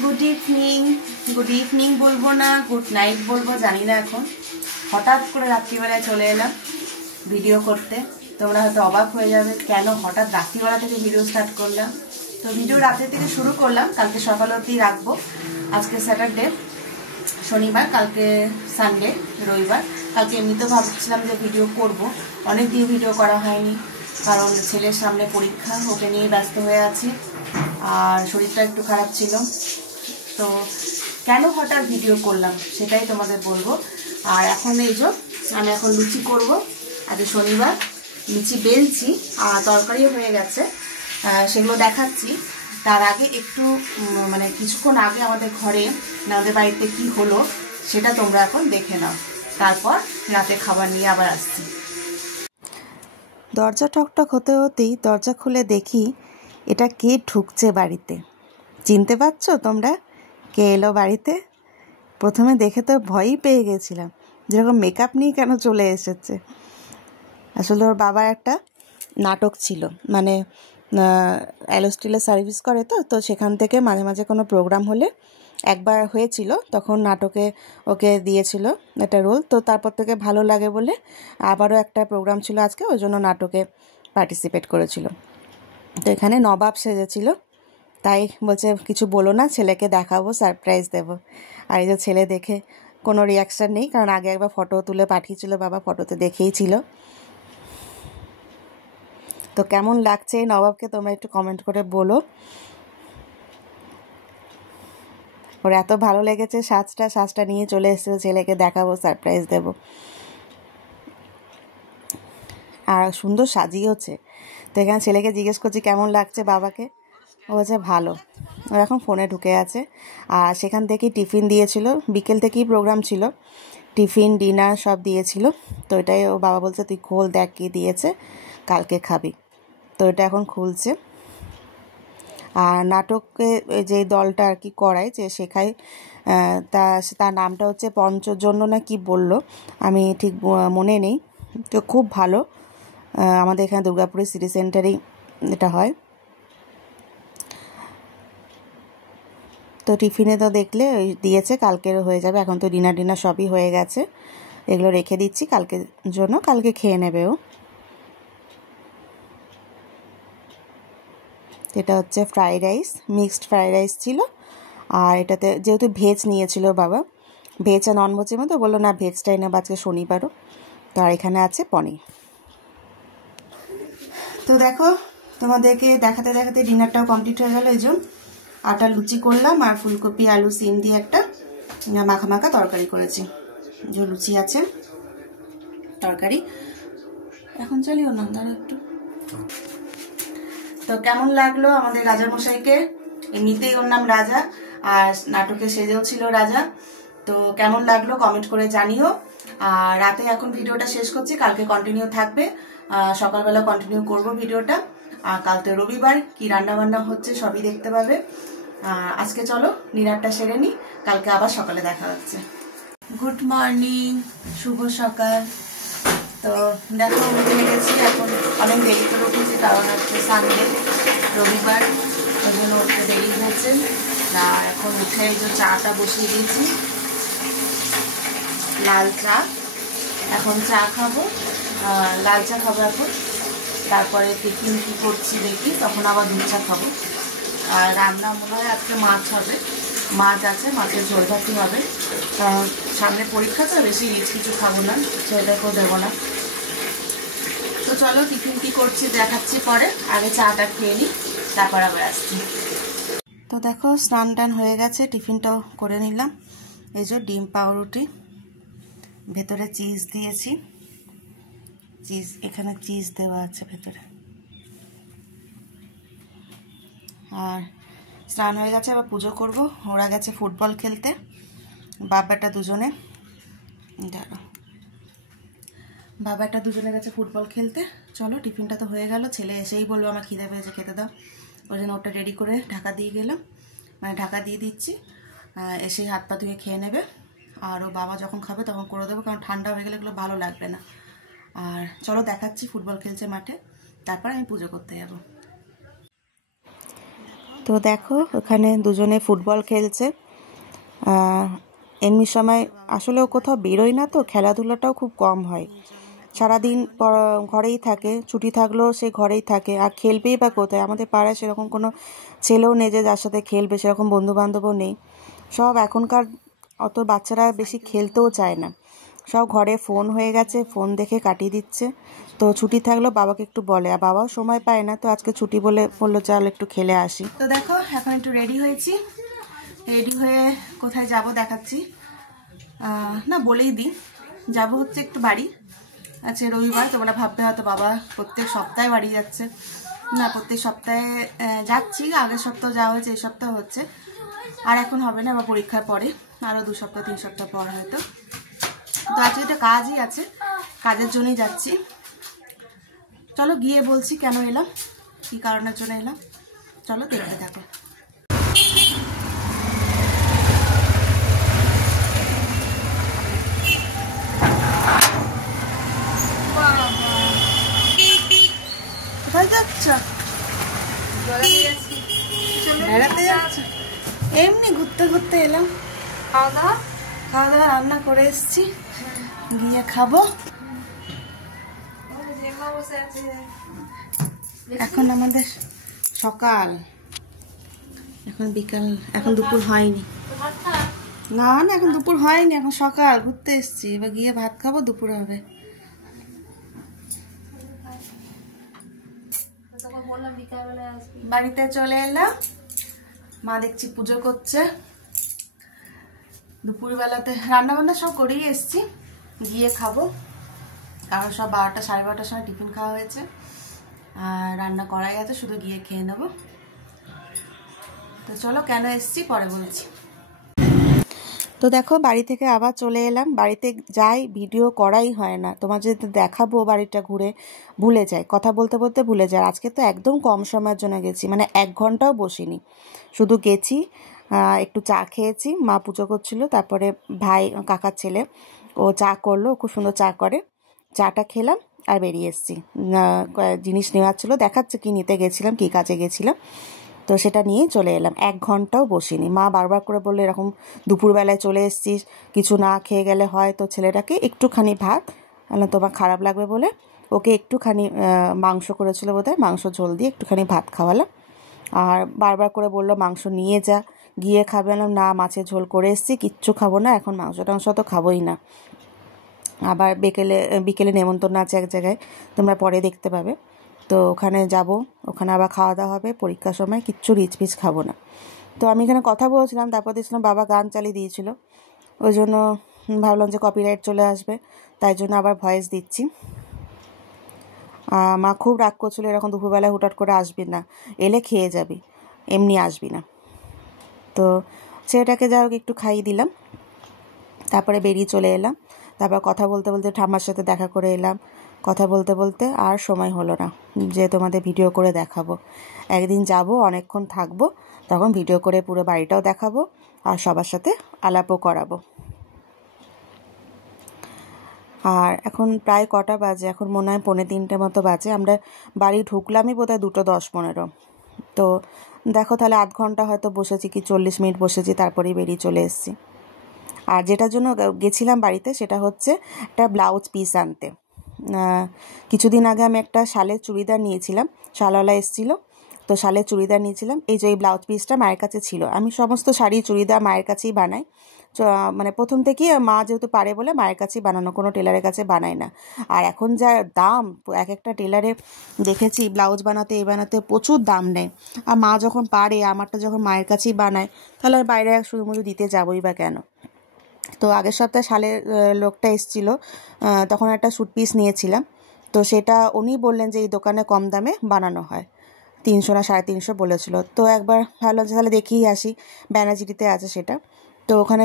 Good evening বলবো না, good night বলবো জানি না। এখন হঠাৎ করে রাত্রিবেলায় চলে এলাম ভিডিও করতে। তোমরা হয়তো অবাক হয়ে যাবে কেন হঠাৎ রাত্রিবেলা থেকে ভিডিও স্টার্ট করলাম। তো ভিডিও রাত্রি থেকে শুরু করলাম, কালকে সকাল অবধি রাখবো। আজকে স্যাটারডে, শনিবার, কালকে সানডে, রবিবার। কালকে এমনিতেও ভাবছিলাম যে ভিডিও করব, অনেক দিন ভিডিও করা হয়নি, কারণ ছেলের সামনে পরীক্ষা, ওকে নিয়ে ব্যস্ত হয়ে আছি, আর শরীরটা একটু খারাপ ছিল। তো কেন হঠাৎ ভিডিও করলাম সেটাই তোমাদের বলবো। আর এখন এই যে আমি এখন লুচি করব, আজ শনিবার। লুচি বেলছি আর তরকারিও হয়ে গেছে, সেগুলো দেখাচ্ছি। তার আগে একটু মানে কিছুক্ষণ আগে আমাদের ঘরে, আমাদের বাড়িতে কি হলো সেটা তোমরা এখন দেখে নাও, তারপর রাতে খাবার নিয়ে আবার আসছি। দরজা টকটক হতে হতেই দরজা খুলে দেখি এটা কে ঢুকছে বাড়িতে। চিনতে পারছো তোমরা কে এলো বাড়িতে? প্রথমে দেখে তো ভয়ই পেয়ে গেছিলাম, যেরকম মেকআপ নিয়ে কেন চলে এসেছে। আসলে ওর বাবার একটা নাটক ছিল, মানে অ্যালোস্টিলে সার্ভিস করে, তো সেখান থেকে মাঝে মাঝে কোনো প্রোগ্রাম হলে, একবার হয়েছিল তখন নাটকে ওকে দিয়েছিল একটা রোল। তো তারপর থেকে ভালো লাগে বলে আবারও একটা প্রোগ্রাম ছিল আজকে, ওই জন্য নাটকে পার্টিসিপেট করেছিল। তো এখানে নবাব সেজেছিল, তাই বলছে কিছু বলো না, ছেলেকে দেখাবো, সারপ্রাইজ দেবো। আর এই যে ছেলে দেখে কোনো রিয়াকশান নেই, কারণ আগে একবার ফটো তুলে পাঠিয়েছিল বাবা, ফটোতে দেখেই ছিল। তো কেমন লাগছে এই নবাবকে তোমরা একটু কমেন্ট করে বলো। ওর এত ভালো লেগেছে সাজটা নিয়ে চলে এসেছে, ছেলেকে দেখাবো, সারপ্রাইজ দেব। আর সুন্দর সাজিয়েওছে। তো এখানে ছেলেকে জিজ্ঞেস করছি কেমন লাগছে বাবাকে, ও বলছে ভালো। ও এখন ফোনে ঢুকে আছে। আর সেখান থেকেই টিফিন দিয়েছিল, বিকেল থেকেই প্রোগ্রাম ছিল, টিফিন ডিনার সব দিয়েছিল। তো এটাই ও বাবা বলছে তুই খোল দেখ কী দিয়েছে, কালকে খাবি। তো এটা এখন খুলছে। আর নাটকে যে দলটা আর কি করায়, যে শেখায়, তার নামটা হচ্ছে পঞ্চজন্য না কি বললো, আমি ঠিক মনে নেই। তো খুব ভালো, আমাদের এখানে দুর্গাপুরের সিটি সেন্টারেই এটা হয়। তো টিফিনে তো দেখলে ওই দিয়েছে, কালকের হয়ে যাবে। এখন তো ডিনার সবই হয়ে গেছে, এগুলো রেখে দিচ্ছি কালকের জন্য, কালকে খেয়ে নেবে ও। এটা হচ্ছে fried rice, mixed fried rice ছিল। আর এটাতে যেহেতু ভেজ নিয়েছিল বাবা, ভেজ আর নন ভেজের মধ্যে বললো না ভেজটাই নেবো, আজকে শনিবারও। তো আর এখানে আছে পনির। তো দেখো, তোমাদেরকে দেখাতে দেখাতে ডিনারটাও কমপ্লিট হয়ে গেল। এই যে আটা লুচি করলাম, আর ফুলকপি আলু সিম দিয়ে একটা মাখা মাখা তরকারি করেছি। যে লুচি আছে, তরকারি। এখন চলিও না, দাঁড়া একটু। তো কেমন লাগলো আমাদের রাজামশাইকে? এমনিতেই ওর নাম রাজা, আর নাটকে সেজেও ছিল রাজা। তো কেমন লাগলো কমেন্ট করে জানিও। আর রাতে এখন ভিডিওটা শেষ করছি, কালকে কন্টিনিউ থাকবে, সকালবেলা কন্টিনিউ করব ভিডিওটা। আর কালকে রবিবার, কি রান্না বান্না হচ্ছে সবই দেখতে পাবে। আজকে চলো ডিনারটা সেরে নিই, কালকে আবার সকালে দেখা হচ্ছে। গুড মর্নিং, শুভ সকাল। তো দেখো উঠে গেছি, এখন অনেক দেরি করে উঠেছি, কারণ হচ্ছে সানডে, রবিবার, ওই জন্য উঠতে দেরি হয়েছে। আর এখন উঠে এই যে চাটা বসিয়ে দিয়েছি, লাল চা। এখন চা খাবো, লাল চা খাবো এখন। তারপরে টিফিন কী করছি দেখি, তখন আবার দুধ চা খাবো। আর রান্না মনে হয় আজকে মাছ হবে, মাছ আছে, মাছের ঝোল ভাতি হবে, কারণ সামনে পরীক্ষা তো, বেশি রিচ কিছু খাবো না, ছেলেটাকেও দেবো না। তো চলো টিফিন কী করছি দেখাচ্ছি পরে, আগে চাটা খেয়ে নিই, তারপর আবার আসছি। তো দেখো স্নান টান হয়ে গেছে, টিফিনটাও করে নিলাম। এই যে ডিম পাউরুটি, ভেতরে চিজ দিয়েছি, চিজ এখানে চিজ দেওয়া আছে ভেতরে। আর স্নান হয়ে গেছে, আবার পুজো করব। ওরা গেছে ফুটবল খেলতে, বাবাটা দুজনে, বাবাটা দুজনে গেছে ফুটবল খেলতে। চলো টিফিনটা তো হয়ে গেল, ছেলে এসেই বললো আমার খিদে পেয়েছে, খেতে দাও। ওই জন্য ওটা রেডি করে ঢাকা দিয়ে গেলাম, মানে ঢাকা দিয়ে দিচ্ছি, এসেই হাত পা ধুয়ে খেয়ে নেবে। আর ও বাবা যখন খাবে তখন করে দেবো, কারণ ঠান্ডা হয়ে গেলে এগুলো ভালো লাগবে না। আর চলো দেখাচ্ছি, ফুটবল খেলছে মাঠে, তারপর আমি পুজো করতে যাব। তো দেখো ওখানে দুজনে ফুটবল খেলছে। এমনি সময় আসলেও কোথাও বেরোয় না, তো খেলাধুলাটাও খুব কম হয়। সারাদিন ঘরেই থাকে, ছুটি থাকলেও সে ঘরেই থাকে, আর খেলবেই বা কোথায়? আমাদের পাড়ায় সেরকম কোনো ছেলেও নেই যে যার সাথে খেলবে, সেরকম বন্ধুবান্ধবও নেই। সব এখনকার অত বাচ্চারা বেশি খেলতেও চায় না, সব ঘরে ফোন হয়ে গেছে, ফোন দেখে কাটিয়ে দিচ্ছে। তো ছুটি থাকলেও বাবাকে একটু বলে, আর বাবাও সময় পায় না, তো আজকে ছুটি বলে বললো চল একটু খেলে আসি। তো দেখো এখন একটু রেডি হয়েছি, রেডি হয়ে কোথায় যাব দেখাচ্ছি। না বলেই দিই, যাব হচ্ছে একটু বাড়ি। আজকে রবিবার, তোমরা ভাববে হয়তো বাবা প্রত্যেক সপ্তাহে বাড়ি যাচ্ছে। না, প্রত্যেক সপ্তাহে যাচ্ছি, আগের সপ্তাহ যাওয়া হয়েছে, এই সপ্তাহ হচ্ছে। আর এখন হবে না, বা পরীক্ষার পরে আরও 2 সপ্তাহ 3 সপ্তাহ পর হয়তো। তো আজকে একটা কাজই আছে, কাজের জন্যই যাচ্ছি। চলো গিয়ে বলছি কেন এলাম, কী কারণের জন্য এলাম, চলো দেখতে থাকো। কোথায় যাচ্ছ? বেড়াতে যাচ্ছ? এমনি ঘুরতে ঘুরতে এলাম। খাওয়া দাওয়া রান্না করে এসছি, গিয়ে খাবো। এখন আমাদের সকাল, এখন বিকাল, এখন দুপুর হয়নি। না না, এখন দুপুর হয়নি, এখন সকাল, ঘুরতে এসছি। এবার গিয়ে ভাত খাবো, দুপুর হবে। বাড়িতে চলে এলাম, মা দেখছি পুজো করছে। দুপুরবেলাতে রান্না বান্না সব করেই এসছি, গিয়ে খাবো। কারণ সব 12টা 12:30টার সময় টিফিন খাওয়া হয়েছে, আর রান্না করাই আছে, শুধু গিয়ে খেয়ে নেবো। তো চলো কেন এসছি পরে বলছি। তো দেখো বাড়ি থেকে আবার চলে এলাম। বাড়িতে যাই, ভিডিও করাই হয় না, তোমার যদি দেখাবো বাড়িটা ঘুরে ভুলে যাই, কথা বলতে বলতে ভুলে যায়। আজকে তো একদম কম সময়ের জন্য গেছি, মানে 1 ঘন্টাও বসিনি, শুধু গেছি, একটু চা খেয়েছি, মা পুজো করছিল, তারপরে ভাই কাকার ছেলে ও চা করলো, খুব সুন্দর চা করে, চাটা খেলাম আর বেরিয়ে এসেছি। জিনিস নেওয়ার ছিল, দেখাচ্ছে কি নিতে গেছিলাম, কি কাজে গেছিলাম, তো সেটা নিয়েই চলে এলাম। 1 ঘন্টাও বসিনি। মা বারবার করে বললো এরকম দুপুরবেলায় চলে এসেছিস, কিছু না খেয়ে গেলে হয়, তো ছেলেটাকে একটুখানি ভাত, তোমার খারাপ লাগবে বলে ওকে একটুখানি মাংস করেছিল বোধহয়, মাংস ঝোল দিয়ে একটুখানি ভাত খাওয়ালাম। আর বারবার করে বললো মাংস নিয়ে যা, গিয়ে খাবে না, মাছের ঝোল করে এসেছি, কিচ্ছু খাবো না এখন, মাংস টাংস তো খাবোই না। আবার বিকেলে নেমন্তন্ন আছে এক জায়গায়, তোমরা পরে দেখতে পাবে, তো ওখানে যাব, ওখানে আবার খাওয়া দাওয়া হবে, পরীক্ষার সময় কিচ্ছু রিচ পিচ খাবো না। তো আমি এখানে কথা বলছিলাম, তারপর দেখছিলাম বাবা গান চালিয়ে দিয়েছিল, ওই জন্য ভাবলাম যে কপিরাইট চলে আসবে, তাই জন্য আবার ভয়েস দিচ্ছি। মা খুব রাগ করছিল, এরকম দুপুরবেলায় হুটহাট করে আসবি না, এলে খেয়ে যাবি, এমনি আসবি না। তো ছেলেটাকে যা হোক একটু খাইয়ে দিলাম, তারপরে বেরিয়ে চলে এলাম। তারপর কথা বলতে বলতে ঠাম্মার সাথে দেখা করে এলাম, কথা বলতে বলতে আর সময় হলো না যে তোমাদের ভিডিও করে দেখাবো। একদিন যাব, অনেকক্ষণ থাকবো, তখন ভিডিও করে পুরো বাড়িটাও দেখাবো, আর সবার সাথে আলাপও করাবো। আর এখন প্রায় কটা বাজে, এখন মনে হয় 2:45 মতো বাজে। আমরা বাড়ি ঢুকলামই বোধহয় 2:10-15। তো দেখো তাহলে 1/2 ঘন্টা হয়তো বসেছি, কি 40 মিনিট বসেছি, তারপরেই বেরিয়ে চলে এসেছি। আর যেটার জন্য গেছিলাম বাড়িতে, সেটা হচ্ছে একটা ব্লাউজ পিস আনতে। কিছুদিন আগে আমি একটা শালের চুড়িদার নিয়েছিলাম, শালওয়ালা এসেছিলো, তো শালের চুড়িদার নিয়েছিলাম। এই যে এই ব্লাউজ পিসটা মায়ের কাছে ছিল, আমি সমস্ত শাড়ি চুড়িদার মায়ের কাছেই বানাই, মানে প্রথম থেকেই মা যেহেতু পারে বলে মায়ের কাছেই বানানো, কোনো টেলারের কাছে বানাই না। আর এখন যা দাম, এক একটা টেলারে দেখেছি ব্লাউজ বানাতে এই বানাতে প্রচুর দাম নেয়। আর মা যখন পারে, আমারটা যখন মায়ের কাছেই বানায়, তাহলে আর বাইরে শুধু দিতে যাবোই বা কেন। তো আগের সপ্তাহে শালের লোকটা এসেছিল, তখন একটা স্যুট পিস নিয়েছিলাম, তো সেটা উনি বললেন যে এই দোকানে কম দামে বানানো হয়, 300 না 350 বলেছিল। তো একবার ভাবলাম যে তাহলে দেখেই আসি, ব্যানার্জিটিতে আছে সেটা, তো ওখানে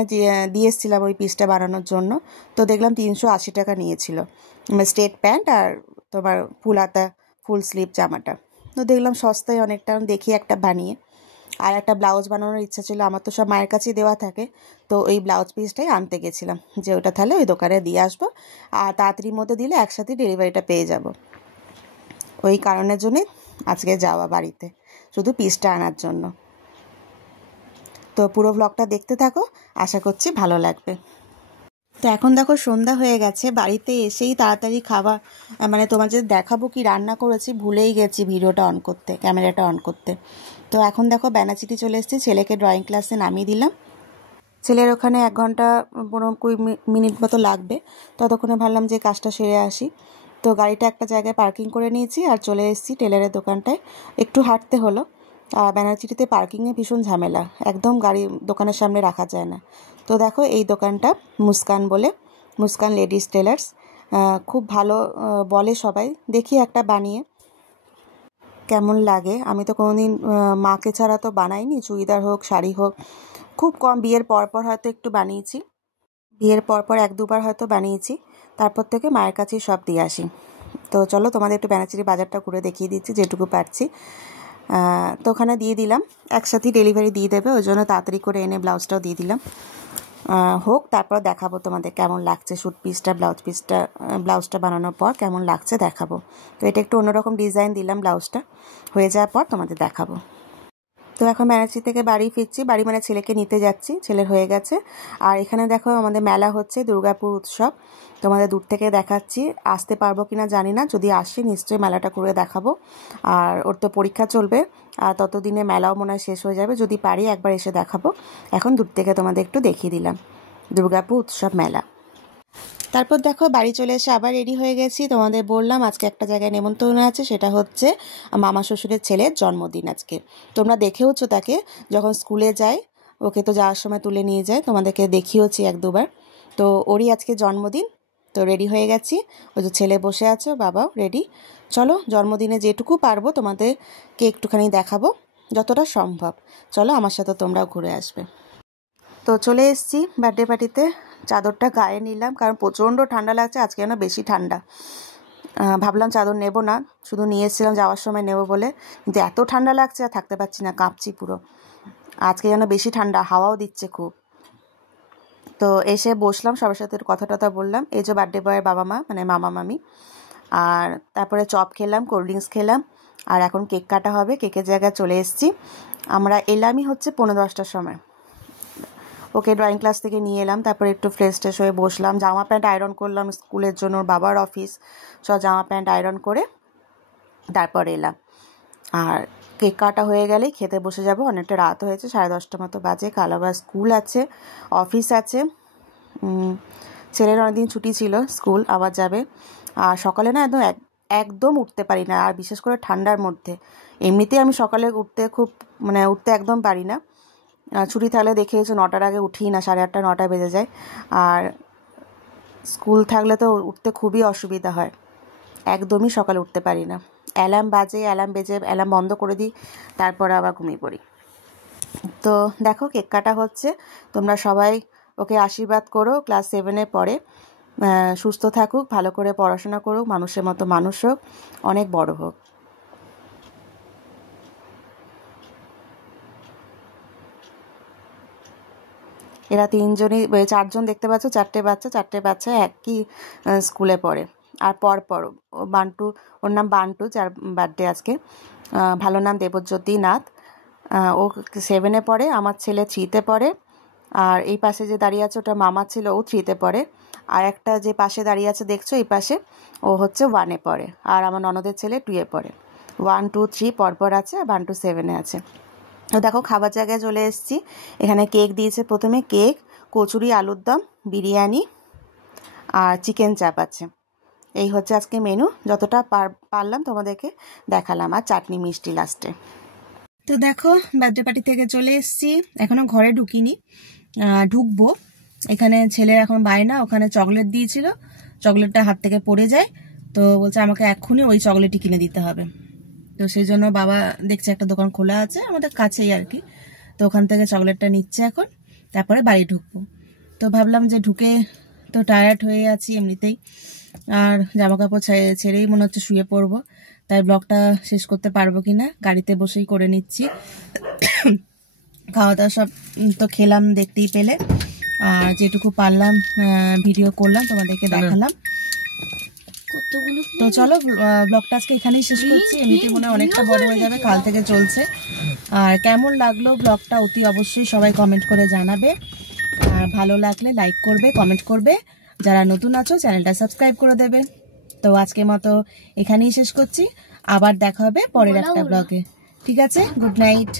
দিয়ে এসেছিলাম ওই পিসটা বানানোর জন্য। তো দেখলাম 380 টাকা নিয়েছিল, স্ট্রেট প্যান্ট আর তোমার ফুল হাতা ফুল স্লিভ জামাটা। তো দেখলাম সস্তায় অনেকটা, দেখি একটা বানিয়ে। আর একটা ব্লাউজ বানানোর ইচ্ছা ছিল, আমার তো সব মায়ের কাছেই দেওয়া থাকে, তো ওই ব্লাউজ পিসটাই আনতে গেছিলাম, যে ওটা তাহলে ওই দোকানে দিয়ে আসবো, আর তাড়াতাড়ির মধ্যে দিলে একসাথে ডেলিভারিটা পেয়ে যাব। ওই কারণের জন্যই আজকে যাওয়া বাড়িতে, শুধু পিসটা আনার জন্য। তো পুরো ব্লগটা দেখতে থাকো, আশা করছি ভালো লাগবে। তো এখন দেখো সন্ধ্যা হয়ে গেছে, বাড়িতে এসেই তাড়াতাড়ি খাবার মানে তোমাদের দেখাবো কি রান্না করেছি, ভুলেই গেছি ভিডিওটা অন করতে, ক্যামেরাটা অন করতে। তো এখন দেখো ব্যানাচিটি চলে এসেছি, ছেলেকে ড্রয়িং ক্লাসে নামিয়ে দিলাম। ছেলের ওখানে 1 ঘন্টা 15-20 মিনিট মতো লাগবে, ততক্ষণে ভাবলাম যে কাজটা সেরে আসি। তো গাড়িটা একটা জায়গায় পার্কিং করে নিয়েছি আর চলে এসেছি টেলারের দোকানটায়। একটু হাঁটতে হলো, ব্যানারচিটিতে পার্কিংয়ে ভীষণ ঝামেলা, একদম গাড়ি দোকানের সামনে রাখা যায় না। তো দেখো এই দোকানটা মুস্কান বলে, মুস্কান লেডিস টেলার্স, খুব ভালো বলে সবাই। দেখি একটা বানিয়ে কেমন লাগে। আমি তো কোনোদিন মাকে ছাড়া তো বানাইনি, চুড়িদার হোক শাড়ি হোক, খুব কম, বিয়ের পরপর হয়তো একটু বানিয়েছি, বিয়ের পরপর 1-2 বার হয়তো বানিয়েছি, তারপর থেকে মায়ের কাছেই সব দিয়ে আসি। তো চলো তোমাদের একটু ব্যানাচিটি বাজারটা ঘুরে দেখিয়ে দিচ্ছি যেটুকু পারছি। তো ওখানে দিয়ে দিলাম, একসাথেই ডেলিভারি দিয়ে দেবে, ওই জন্য তাড়াতাড়ি করে এনে ব্লাউজটাও দিয়ে দিলাম, হোক তারপর দেখাবো তোমাদের কেমন লাগছে শ্যুট পিসটা, ব্লাউজটা বানানোর পর কেমন লাগছে দেখাবো। তো এটা একটু অন্যরকম ডিজাইন দিলাম, ব্লাউজটা হয়ে যাওয়ার পর তোমাদের দেখাবো। তো এখন ব্যানার্জি থেকে বাড়ি ফিরছি, বাড়ি মানে ছেলেকে নিতে যাচ্ছি, ছেলের হয়ে গেছে। আর এখানে দেখো আমাদের মেলা হচ্ছে, দুর্গাপুর উৎসব, তোমাদের দূর থেকে দেখাচ্ছি। আসতে পারবো কিনা জানি না, যদি আসি নিশ্চয়ই মেলাটা করে দেখাবো। আর ওর তো পরীক্ষা চলবে, আর ততদিনে মেলাও মনে হয় শেষ হয়ে যাবে, যদি পারি একবার এসে দেখাবো। এখন দূর থেকে তোমাদের একটু দেখিয়ে দিলাম দুর্গাপুর উৎসব মেলা। তারপর দেখো বাড়ি চলে এসে আবার রেডি হয়ে গেছি। তোমাদের বললাম আজকে একটা জায়গায় নেমন্তন্ন আছে, সেটা হচ্ছে মামা শ্বশুরের ছেলের জন্মদিন আজকে। তোমরা দেখেওছো তাকে, যখন স্কুলে যায় ওকে তো যাওয়ার সময় তুলে নিয়ে যায়, তোমাদেরকে দেখিয়েছি 1-2 বার। তো ওরই আজকে জন্মদিন, তো রেডি হয়ে গেছি। ওই যে ছেলে বসে আছে, বাবাও রেডি। চলো জন্মদিনে যেটুকু পারবো তোমাদেরকে একটুখানি দেখাবো, যতটা সম্ভব। চলো আমার সাথে তোমরাও ঘুরে আসবে। তো চলে এসেছি বার্থডে পার্টিতে, চাদরটা গায়ে নিলাম কারণ প্রচণ্ড ঠান্ডা লাগছে, আজকে যেন বেশি ঠান্ডা। ভাবলাম চাদর নেব না, শুধু নিয়ে এসেছিলাম যাওয়ার সময় নেব বলে, কিন্তু এত ঠান্ডা লাগছে আর থাকতে পারছি না, কাঁপছি পুরো। আজকে যেন বেশি ঠান্ডা, হাওয়াও দিচ্ছে খুব। তো এসে বসলাম, সবার সাথে কথা টথা বললাম। এই যে বার্থডে বয়ের বাবা মা মানে মামা মামি, আর তারপরে চপ খেলাম, কোল্ড ড্রিঙ্কস খেলাম, আর এখন কেক কাটা হবে। কেকের জায়গায় চলে এসেছি। আমরা এলামই হচ্ছে 15-10টার সময়। ওকে ড্রয়িং ক্লাস থেকে নিয়ে এলাম, তারপরে একটু ফ্রেশ ট্রেশ হয়ে বসলাম, জামা প্যান্ট আয়রন করলাম স্কুলের জন্য, ওর বাবার অফিস, সব জামা প্যান্ট আয়রন করে তারপর এলাম। আর কেক কাটা হয়ে গেলেই খেতে বসে যাব, অনেকটা রাত হয়েছে, 10:30 মতো বাজে। কাল আবার স্কুল আছে, অফিস আছে, ছেলের অনেকদিন ছুটি ছিল, স্কুল আবার যাবে। আর সকালে না একদম উঠতে পারি না, আর বিশেষ করে ঠান্ডার মধ্যে। এমনিতেই আমি সকালে উঠতে একদম পারি না, ছুটি থাকলে দেখেছো 9টার আগে উঠি না, 8:30 9টা বেজে যায়। আর স্কুল থাকলে তো উঠতে খুবই অসুবিধা হয়, একদমই সকালে উঠতে পারি না। অ্যালার্ম বেজে অ্যালার্ম বন্ধ করে দিই, তারপরে আবার ঘুমিয়ে পড়ি। তো দেখো কেক কাটা হচ্ছে, তোমরা সবাই ওকে আশীর্বাদ করো, ক্লাস 7-এ পড়ে, সুস্থ থাকুক, ভালো করে পড়াশোনা করুক, মানুষের মতো মানুষ হোক, অনেক বড় হোক। এরা 4জন দেখতে পাচ্ছ, 4টে বাচ্চা একই স্কুলে পড়ে। আর পর বান্টু, ওর নাম বান্টু, যার বার্থডে আজকে, ভালো নাম দেবজ্যোতি নাথ। ও 7-এ পড়ে, আমার ছেলে 3-তে পড়ে। আর এই পাশে যে দাঁড়িয়ে আছে ওটা মামা ছিল, ও 3-তে পড়ে। আর একটা যে পাশে দাঁড়িয়ে আছে দেখছো এই পাশে, ও হচ্ছে 1-এ পড়ে। আর আমার ননদের ছেলে 2-এ পড়ে। 1 2 3 পরপর আছে, আর বান্টু 7-এ আছে। তো দেখো খাবার জায়গায় চলে এসেছি। এখানে কেক দিয়েছে, প্রথমে কেক, কচুরি, আলুর দম, বিরিয়ানি আর চিকেন চাপ আছে। এই হচ্ছে আজকে মেনু, যতটা পারলাম তোমাদেরকে দেখালাম, আর চাটনি মিষ্টি লাস্টে। তো দেখো বার্থডে পার্টি থেকে চলে এসেছি, এখনো ঘরে ঢুকিনি, ঢুকবো। এখানে ছেলের এখন বায়না, ওখানে চকলেট দিয়েছিল, চকলেটটা হাত থেকে পড়ে যায়, তো বলছে আমাকে এক্ষুনি ওই চকলেটই কিনে দিতে হবে। তো সেই জন্য বাবা দেখছে একটা দোকান খোলা আছে আমাদের কাছেই আর কি, তো ওখান থেকে চকলেটটা নিচ্ছে এখন, তারপরে বাড়ি ঢুকবো। তো ভাবলাম যে ঢুকে তো টায়ার্ড হয়ে আছি এমনিতেই, আর জামা কাপড় ছেড়েই মনে হচ্ছে শুয়ে পড়বো, তাই ব্লগটা শেষ করতে পারবো কিনা গাড়িতে বসেই করে নিচ্ছি। খাওয়া দাওয়া সব তো খেলাম, দেখতেই পেলে, আর যেটুকু পারলাম ভিডিও করলাম, তোমাদেরকে দেখালাম। তো চলো ব্লগটা আজকে এখানেই শেষ করছি, এমনিতে মনে হয় অনেকটা বড় হয়ে যাবে, কাল থেকে চলছে। আর কেমন লাগলো ব্লগটা অতি অবশ্যই সবাই কমেন্ট করে জানাবে। আর ভালো লাগলে লাইক করবে, কমেন্ট করবে। যারা নতুন আছো চ্যানেলটা সাবস্ক্রাইব করে দেবে। তো আজকের মতো এখানেই শেষ করছি, আবার দেখা হবে পরের একটা ব্লগে। ঠিক আছে, গুড নাইট।